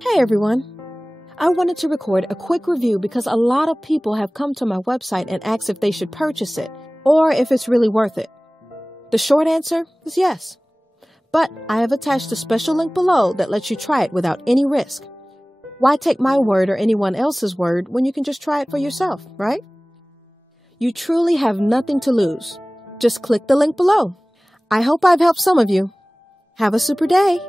Hey everyone! I wanted to record a quick review because a lot of people have come to my website and asked if they should purchase it or if it's really worth it. The short answer is yes. But I have attached a special link below that lets you try it without any risk. Why take my word or anyone else's word when you can just try it for yourself, right? You truly have nothing to lose. Just click the link below. I hope I've helped some of you. Have a super day!